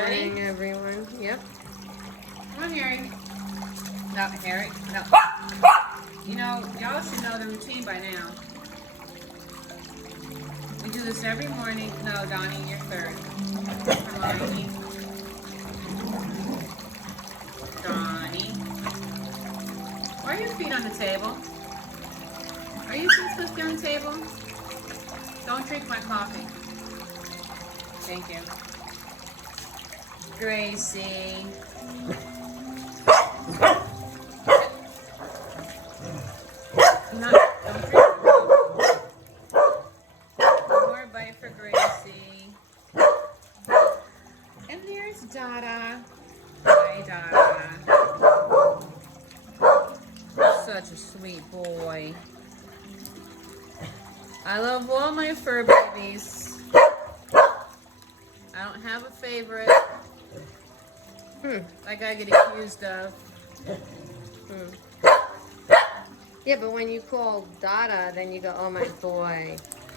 morning, everyone. Yep. Come on, Harry. No, Harry. No. You know, y'all should know the routine by now. We do this every morning. No, Donnie, you're third. Hermione. Donnie. Why are your feet on the table? Are you feet supposed to be on the table? Don't drink my coffee. Thank you. Gracie. Don't drink. One more bite for Gracie. And there's Dada. Hi, Dada. Such a sweet boy. I love all my fur babies. I don't have a favorite. Like I get accused of. Yeah, but when you call Dada, then you go, oh my boy.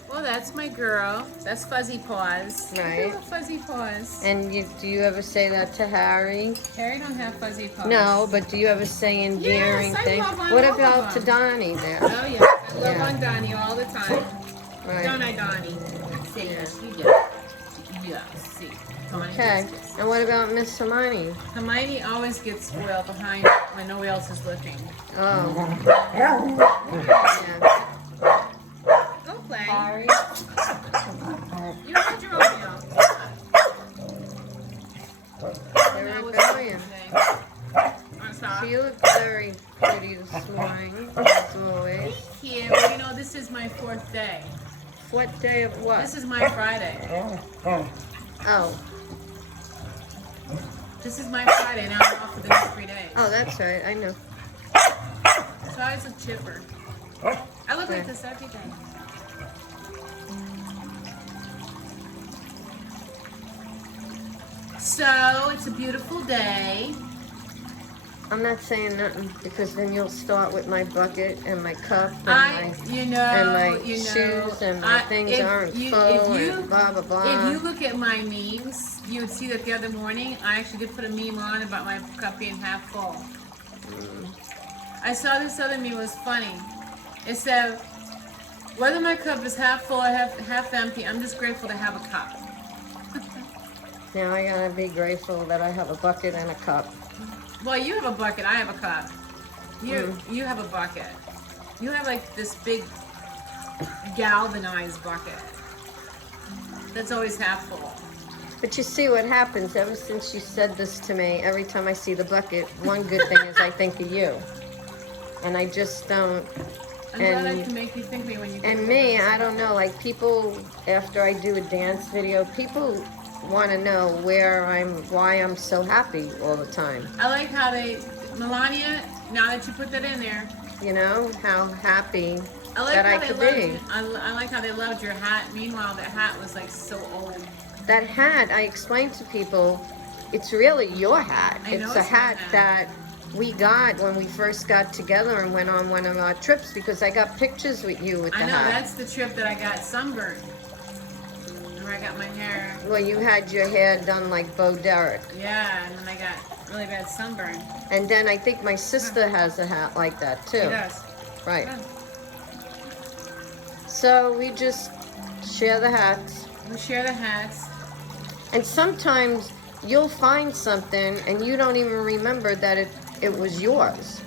Well, that's my girl. That's Fuzzy Paws. Right. Fuzzy Paws. And do you ever say that to Harry? Harry don't have fuzzy paws. No, but do you ever say endearing Yes, I things? love on What all of about to them. Donnie there? Oh, yeah. I love Yeah. on Donnie all the time. Right. Don't I, Donnie? Say yes, you do. Yeah, see. Donnie Okay. does this. And what about Miss Hermione? Hermione always gets spoiled behind when nobody else is looking. Oh. Yeah. Go play. Harry? You had your own meal. They're That was rebellion. I'm sorry. So you look very pretty this morning, as always. Thank you. Well, you know, this is my 4th day. What day of what? This is my Friday. Oh. This is my Friday. Now I'm off for the next 3 days. Oh, that's right. I know. So I was a chipper. I look like this every day. So it's a beautiful day. I'm not saying nothing because then you'll start with my bucket and my cup and My my shoes and my things aren't full and blah, blah, blah. If you look at my memes, you would see that the other morning I actually did put a meme on about my cup being half full. I saw this other meme, it was funny. It said, whether my cup is half full or half empty, I'm just grateful to have a cup. Now I gotta be grateful that I have a bucket and a cup. Well, you have a bucket, I have a cup. You have a bucket. You have like this big galvanized bucket that's always half full. But you see what happens ever since you said this to me, every time I see the bucket, one good thing is I think of you. And I just don't. I'm glad I can make you think of me when you And me, I don't know, like people, after I do a dance video, people want to know why I'm so happy all the time. I like how Melania, now that you put that in there, You know, how happy I like that how I they could loved be. you. I like how they loved your hat. Meanwhile, that hat was like so old. That hat, I explained to people, it's really your hat. I know It's a it's my hat hat. that we got when we first got together and went on one of our trips because I got pictures with you with the I know, hat. that's the trip that I got sunburned. Where I got my hair. Well, you had your hair done like Bo Derek. Yeah, and then I got really bad sunburn. And then I think my sister has a hat like that too. She does. Right. Yeah. So we just share the hats. We share the hats. And sometimes you'll find something and you don't even remember that it was yours.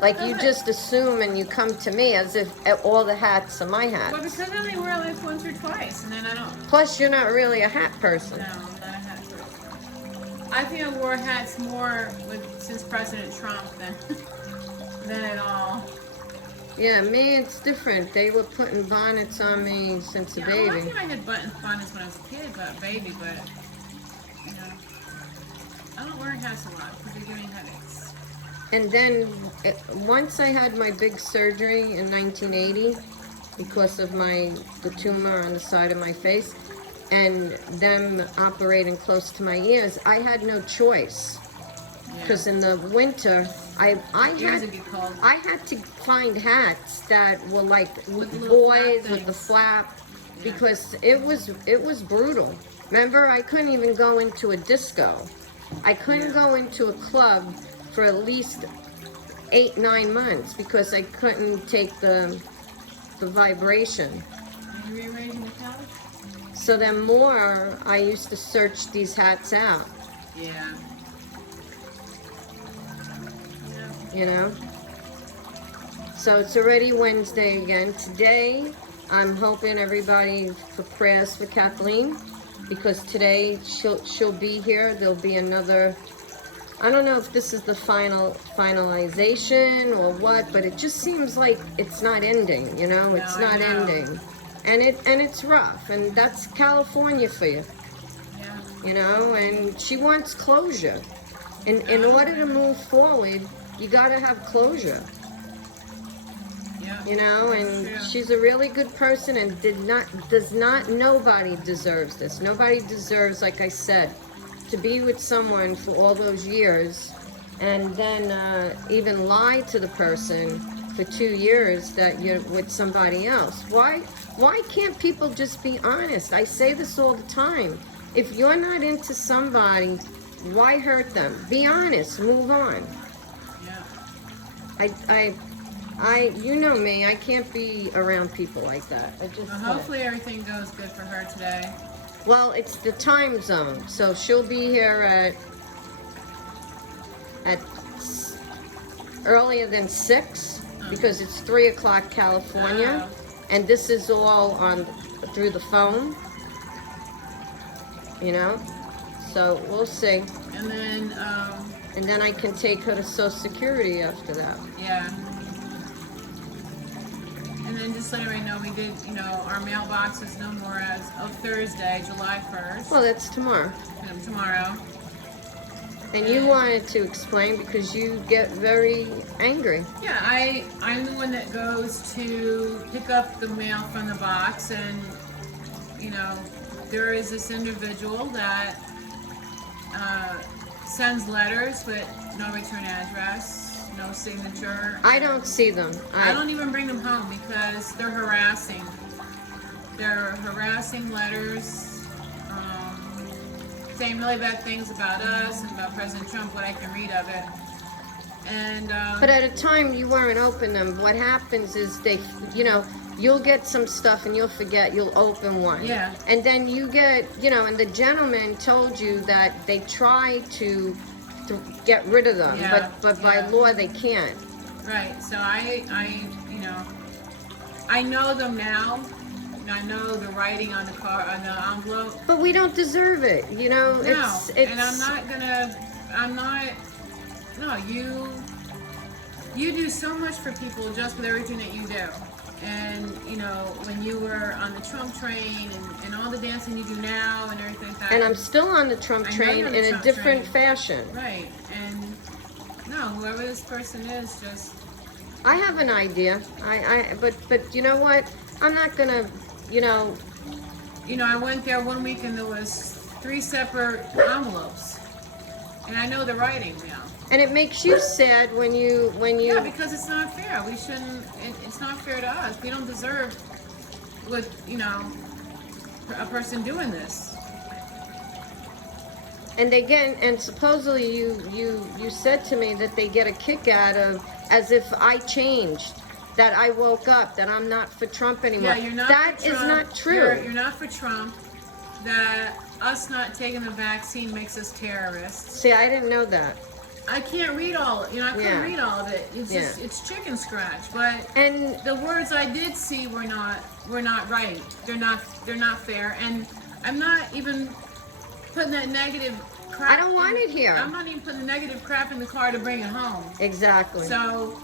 Like you just assume and you come to me as if all the hats are my hats. Well, because I only wear it like once or twice, and then I don't. Plus, you're not really a hat person. No, I'm not a hat person. I think I wore hats more since President Trump than at all. Yeah, me, it's different. They were putting bonnets on me since a Yeah, well, I baby. think I had bonnets when I was a kid, but baby, but you know, I don't wear hats a lot because they give me headaches. And then once I had my big surgery in 1980 because of the tumor on the side of my face and them operating close to my ears, I had no choice. Because in the winter, I Ears would get cold. had to find hats that were like With little boys flap with the things. flap Yeah. because it was brutal. Remember, I couldn't even go into a disco. I couldn't go into a club for at least 8, 9 months because I couldn't take the vibration. Are you rearranging the couch? So then more, I used to search these hats out, Yeah. you know? So it's already Wednesday again. Today, I'm hoping everybody for prayers for Kathleen, because today she'll be here. There'll be another, I don't know if this is the finalization or what, but it just seems like it's not ending, you know? It's No, I not know. ending. And it's rough, and that's California for you, Yeah. you know? And she wants closure. In order to move forward, you gotta have closure. Yeah. You know, That's and true. she's a really good person, and nobody deserves this. Nobody deserves, like I said, to be with someone for all those years and then even lie to the person for 2 years that you're with somebody else. Why can't people just be honest? I say this all the time. If you're not into somebody, why hurt them? Be honest, move on. Yeah. You know me, I can't be around people like that. I just Well, can't. hopefully everything goes good for her today. Well, it's the time zone, so she'll be here at earlier than 6 because it's 3 o'clock California, and this is all on through the phone. You know, so we'll see, And then, and then I can take her to Social Security after that. yeah. And then just let everybody know we did, our mailbox is no more as of Thursday, July 1st. Well, that's tomorrow. Tomorrow. And you wanted to explain because you get very angry. Yeah, I'm the one that goes to pick up the mail from the box, and there is this individual that sends letters with no return address, no signature. I don't see them. I don't even bring them home because they're harassing. They're harassing letters, saying really bad things about us and about President Trump, what I can read of it. And But at a time you weren't open them. What happens is you'll get some stuff and you'll forget. You'll open one. Yeah. And then you get, and the gentleman told you that they try to get rid of them, Yeah, but by yeah. law they can't. right, so I know them now. I know the writing on the envelope. But we don't deserve it, No, It's and no, you do so much for people just with everything that you do. And, when you were on the Trump train and all the dancing you do now and everything like that. And I'm still on the Trump I know train you're on the in a Trump different train. fashion. Right, and no, whoever this person is, just, I have an idea. But you know what? I'm not gonna, I went there one week and there was 3 separate envelopes. And I know the writing now. and it makes you sad when you. Yeah, because it's not fair. We shouldn't. It's not fair to us. We don't deserve what a person doing this. And and supposedly you said to me that they get a kick out of as if I changed, that I woke up, that I'm not for Trump anymore. Yeah, you're not. That for is Trump. not true. You're not for Trump. That us not taking the vaccine makes us terrorists. See, I didn't know that. I can't read all. I couldn't Yeah. read all of it. It's just Yeah. it's chicken scratch. But And the words I did see were not right. They're not fair. And I'm not even putting that negative crap. I don't want it here. I'm not even putting the negative crap in the car to bring it home. exactly. So,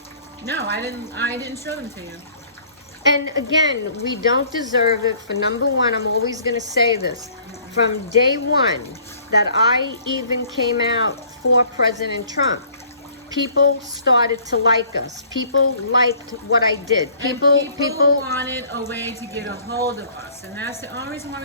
no, I didn't show them to you. And again, we don't deserve it. For number one, I'm always going to say this. From day one that I even came out for President Trump, people started to like us. People liked what I did. People wanted a way to get a hold of us, and that's the only reason why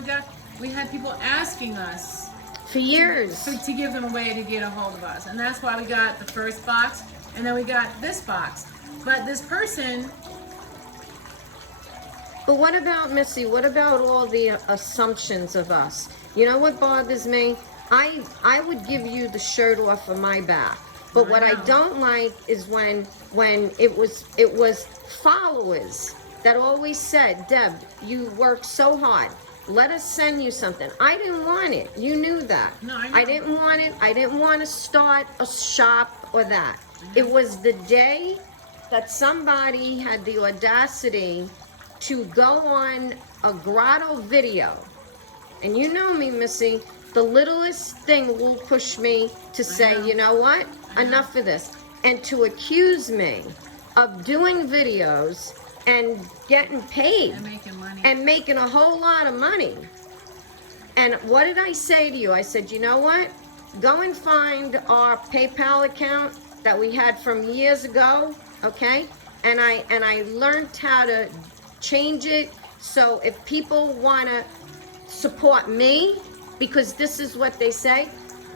we had people asking us for years. to give them a way to get a hold of us, and that's why we got the first box, and then we got this box. But this person, But what about, Missy, what about all the assumptions of us? You know what bothers me? I would give you the shirt off of my back. But what I know. don't like is when it was followers that always said, Deb, you work so hard. Let us send you something. I didn't want it. You knew that. No, I know. I didn't want it. I didn't want to start a shop or that. It was the day that somebody had the audacity to go on a grotto video. And you know me, Missy, the littlest thing will push me to say, know. you know what? Enough of this. And to accuse me of doing videos and getting paid And making money. and making a whole lot of money. And what did I say to you? I said, you know what? Go and find our PayPal account that we had from years ago, okay? And I learned how to change it so if people want to support me, because this is what they say,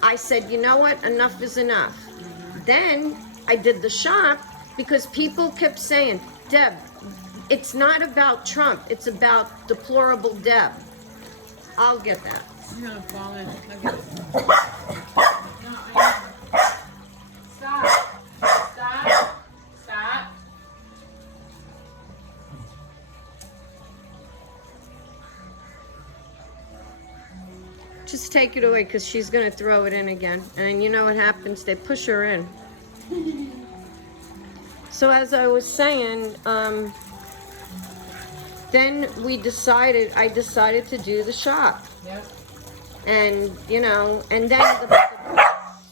I said, you know what? Enough is enough. Then I did the shop because people kept saying, Deb, it's not about Trump. It's about deplorable Deb. I'll get that. I'm gonna fall in. Look at it. No, I know. Stop. Stop. Stop. Just take it away because she's going to throw it in again. And you know what happens? They push her in. So as I was saying, then I decided to do the shop. Yep. And, you know, and then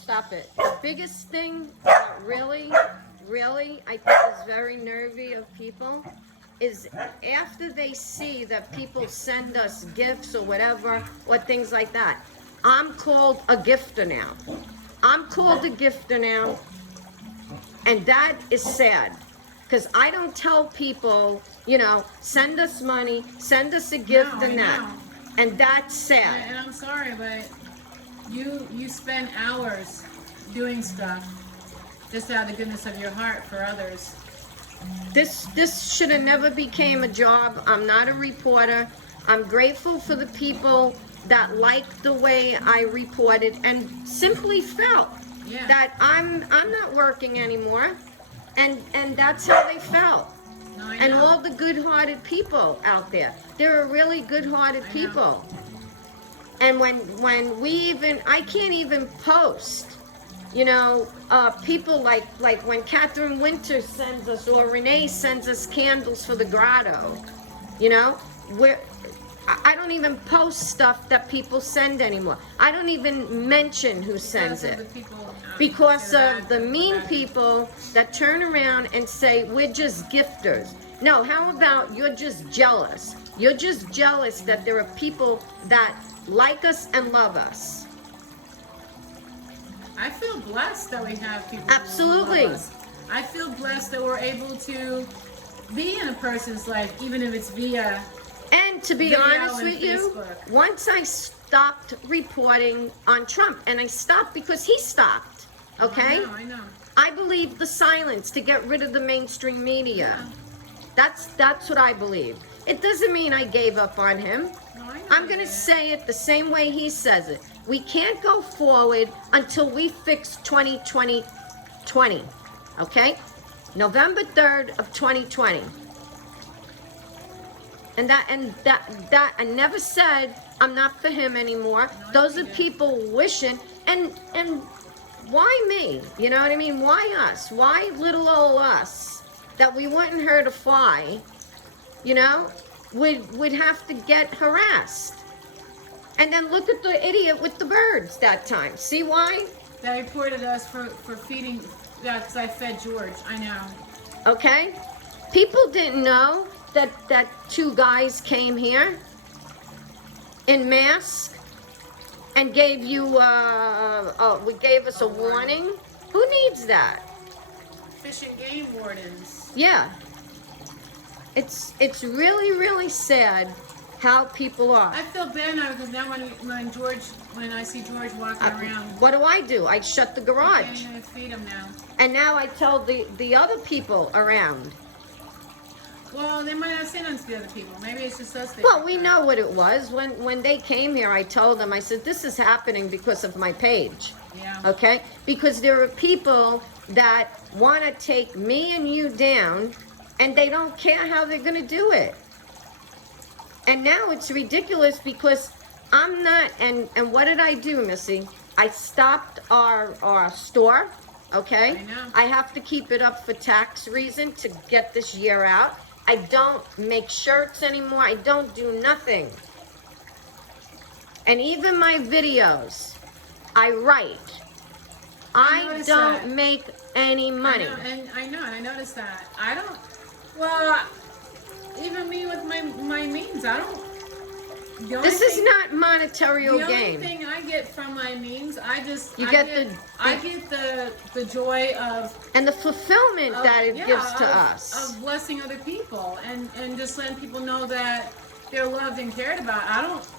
stop it. The biggest thing that really, I think is very nervy of people is after they see that people send us gifts or whatever, or things like that. I'm called a gifter now. I'm called a gifter now, and that is sad. Because I don't tell people, you know, send us money, send us a gift No, I and that. know. And that's sad. And I'm sorry, but you spend hours doing stuff just out of the goodness of your heart for others. This should have never became a job. I'm not a reporter. I'm grateful for the people that liked the way I reported and simply felt Yeah. that I'm not working anymore. And that's how they felt. No, I And know. all the good-hearted people out there. There are really good-hearted I know. people. And when we even, I can't even post, you know, people like when Catherine Winter sends us or Renee sends us candles for the grotto, you know, I don't even post stuff that people send anymore. I don't even mention who sends Because of it. the people, Because that are of the bad- mean bad- people that turn around and say, we're just gifters. No, how about you're just jealous? You're just jealous that there are people that like us and love us. I feel blessed that we have people. Absolutely. Who love us. I feel blessed that we're able to be in a person's life, even if it's via. And to be Video honest and with you, Facebook. once I stopped reporting on Trump, and I stopped because he stopped, okay? I know. I believe the silence to get rid of the mainstream media. That's what I believe. It doesn't mean I gave up on him. No, I know. I'm going to say it the same way he says it. We can't go forward until we fix 2020, okay? November 3rd of 2020. And that I never said I'm not for him anymore. No, Those you are didn't. people wishing and why me? You know what I mean? Why us? Why little old us that we wouldn't hurt a fly, you know, would have to get harassed. And then look at the idiot with the birds that time. See why? They reported us for feeding. Yeah, because I fed George. I know. Okay? People didn't know that two guys came here in masks and gave you gave us a warning. Who needs that? Fish and game wardens. Yeah. It's really sad how people are. I feel bad now because now when I see George walking around, What do? I shut the I garage. can't even feed him now. And now I tell the other people around. Well, they might not say nothing to the other people. Maybe it's just us. Well, we know what it was. When they came here, I told them, I said, this is happening because of my page. Yeah. Okay? Because there are people that want to take me and you down, and they don't care how they're going to do it. And now it's ridiculous because I'm not, and what did I do, Missy? I stopped our store, okay? I know. I have to keep it up for tax reason to get this year out. I don't make shirts anymore. I don't do nothing. And even my videos, I write. I noticed don't that. make any money. I know, and I noticed that. I don't. Well, even me with my memes, I don't. This is not monetary The only game. thing I get from my memes, I get the joy of And the fulfillment that it gives to of us. blessing other people and just letting people know that they're loved and cared about.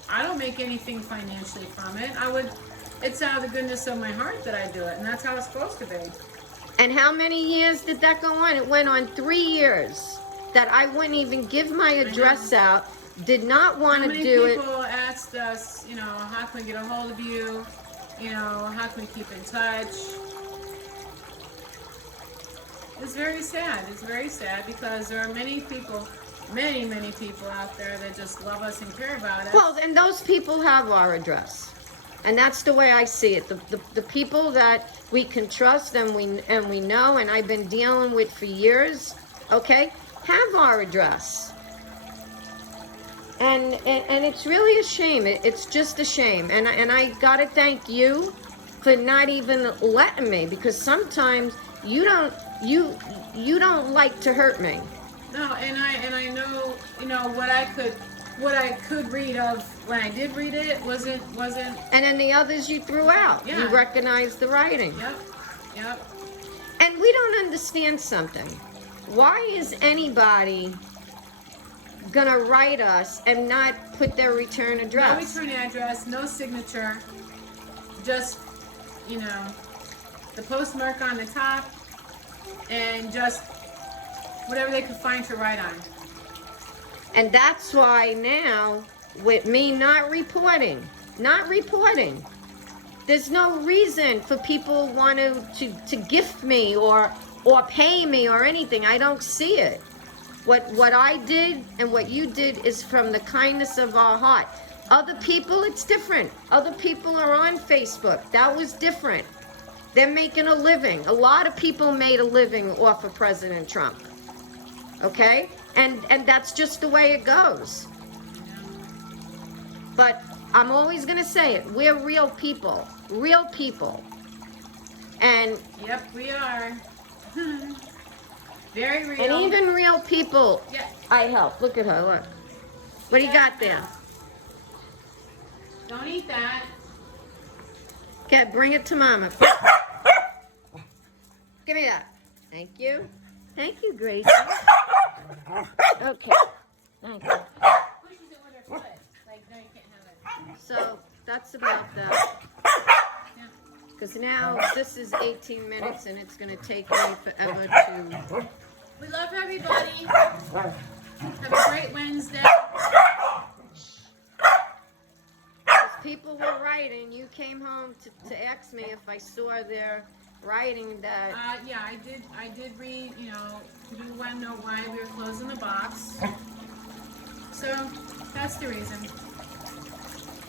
I don't make anything financially from it. It's out of the goodness of my heart that I do it, and that's how it's supposed to be. And how many years did that go on? It went on 3 years that I wouldn't even give my address out. Did not want to do it. How many people asked us, how can we get a hold of you? How can we keep in touch? It's very sad. It's very sad because there are many people, many people out there that just love us and care about us. Well, and those people have our address. And that's the way I see it. The people that we can trust and we know and I've been dealing with for years, okay, have our address. And it's really a shame. It's just a shame. And I gotta thank you for not even letting me, because sometimes you don't like to hurt me. No, and I know what I could read of when I did read it wasn't. And then the others you threw out. Yeah. You recognized the writing. Yep. And we don't understand something. Why is anybody gonna write us and not put their return No address? return address, no signature, just the postmark on the top, and just whatever they could find to write on. And that's why now, with me not reporting, there's no reason for people want to gift me or pay me or anything. I don't see it. What I did and what you did is from the kindness of our heart. Other people, it's different. Other people are on Facebook. That was different. They're making a living. A lot of people made a living off of President Trump. Okay? And that's just the way it goes. But I'm always going to say it. We're real people. Real people. And Yep, we are. Very real. and even real people, Yeah. I help. Look at her. Look. What do you got there? Don't eat that. Okay, bring it to Mama. Give me that. Thank you. Thank you, Gracie. Okay. Thank you. Pushes it with her foot. Like, no, you can't have it. So that's about that. Yeah. Because now this is 18 minutes and it's going to take me forever to... We love everybody. Have a great Wednesday. Because people were writing. You came home to ask me if I saw their writing that... Yeah, I did read, you want to know why we were closing the box. So, that's the reason.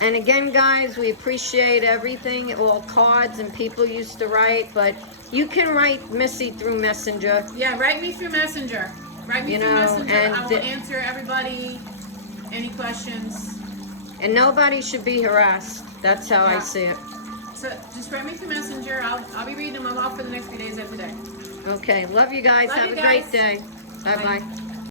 And again, guys, we appreciate everything, all cards and people used to write, but you can write Missy through Messenger. Yeah, write me through Messenger. Write me through Messenger. and I will answer everybody, any questions. And nobody should be harassed. That's how I Yeah. see it. So, just write me through Messenger. I'll be reading them. I'm off for the next few days of the day. Okay, love you guys. Love Have you a great guys. day. Bye. Bye-bye.